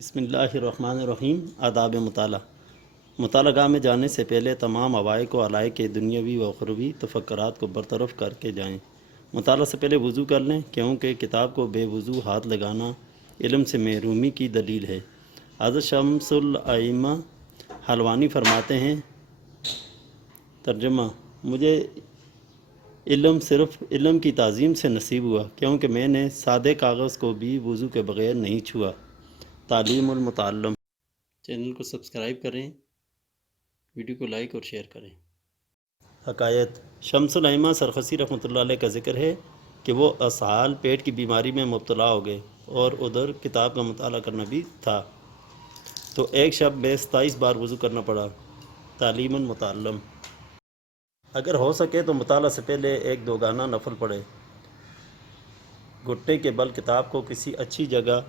بسم اللہ الرحمن الرحیم۔ آداب مطالعہ گاہ میں جانے سے پہلے تمام عوائق و علائق کے دنیاوی و اخروی تفکرات کو برطرف کر کے جائیں۔ مطالعہ سے پہلے وضو کر لیں، کیونکہ کتاب کو بے وضو ہاتھ لگانا علم سے محرومی کی دلیل ہے۔ حضرت شمس الائمہ حلوانی فرماتے ہیں، ترجمہ: مجھے علم صرف علم کی تعظیم سے نصیب ہوا، کیونکہ میں نے سادے کاغذ کو بھی وضو کے بغیر نہیں چھوا۔ تعلیم المتعلم چینل کو سبسکرائب کریں، ویڈیو کو لائک اور شیئر کریں۔ حکایت: شمس الائمہ سرخسی رحمۃ اللہ علیہ کا ذکر ہے کہ وہ اسہال پیٹ کی بیماری میں مبتلا ہو گئے اور ادھر کتاب کا مطالعہ کرنا بھی تھا، تو ایک شب میں 27 بار وضو کرنا پڑا۔ تعلیم المتعلم: اگر ہو سکے تو مطالعہ سے پہلے 1-2 گانا نفل پڑھے۔ گھٹنے کے بل کتاب کو کسی اچھی جگہ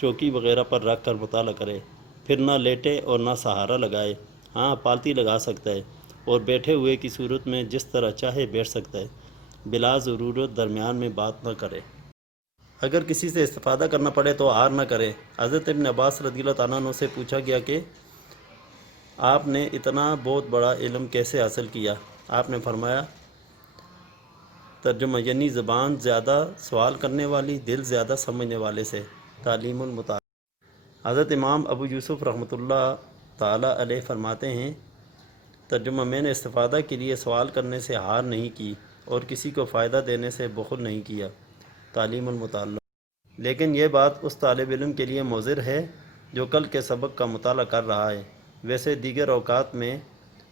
چوکی وغیرہ پر رکھ کر مطالعہ کرے، پھر نہ لیٹے اور نہ سہارا لگائے۔ ہاں، پالتی لگا سکتا ہے اور بیٹھے ہوئے کی صورت میں جس طرح چاہے بیٹھ سکتا ہے، بلا ضرورت درمیان میں بات نہ کرے۔ اگر کسی سے استفادہ کرنا پڑے تو عار نہ کرے۔ حضرت ابن عباس رضی اللہ تعالیٰ عنہ سے پوچھا گیا کہ آپ نے اتنا بہت بڑا علم کیسے حاصل کیا؟ آپ نے فرمایا، ترجمہ: یعنی زبان زیادہ سوال کرنے والی، دل زیادہ سمجھنے والے سے۔ تعلیم المتعلم: حضرت امام ابو یوسف رحمۃ اللہ تعالیٰ علیہ فرماتے ہیں، ترجمہ: میں نے استفادہ کے لیے سوال کرنے سے ہار نہیں کی اور کسی کو فائدہ دینے سے بخل نہیں کیا۔ تعلیم المتعلم: لیکن یہ بات اس طالب علم کے لیے مضر ہے جو کل کے سبق کا مطالعہ کر رہا ہے۔ ویسے دیگر اوقات میں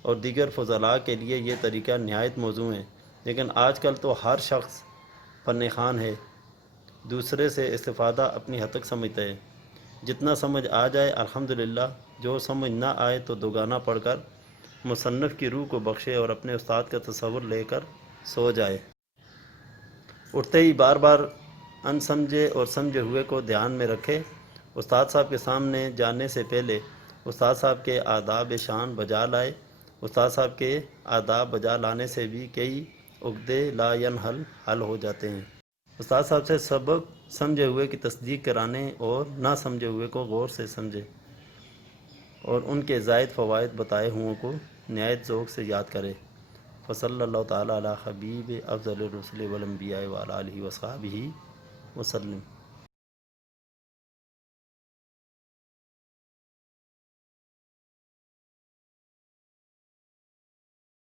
اور دیگر فضلاء کے لیے یہ طریقہ نہایت موزوں ہے، لیکن آج کل تو ہر شخص فن خوان ہے، دوسرے سے استفادہ اپنی حد تک سمجھتا ہے۔ جتنا سمجھ آ جائے الحمدللہ، جو سمجھ نہ آئے تو 2 گانا پڑھ کر مصنف کی روح کو بخشے اور اپنے استاد کا تصور لے کر سو جائے۔ اٹھتے ہی بار بار ان سمجھے اور سمجھے ہوئے کو دھیان میں رکھے۔ استاد صاحب کے سامنے جانے سے پہلے استاد صاحب کے آداب شان بجا لائے۔ استاد صاحب کے آداب بجا لانے سے بھی کئی عقدے لا ینحل حل ہو جاتے ہیں۔ استاد صاحب سے سبق سمجھے ہوئے کی تصدیق کرانے اور نہ سمجھے ہوئے کو غور سے سمجھے اور ان کے زائد فوائد بتائے ہوئوں کو نہایت ذوق سے یاد کرے۔ وصلی اللہ تعالیٰ علی حبیب افضل الرسل والانبیاء وعلی آلہ وصحبہ وسلم۔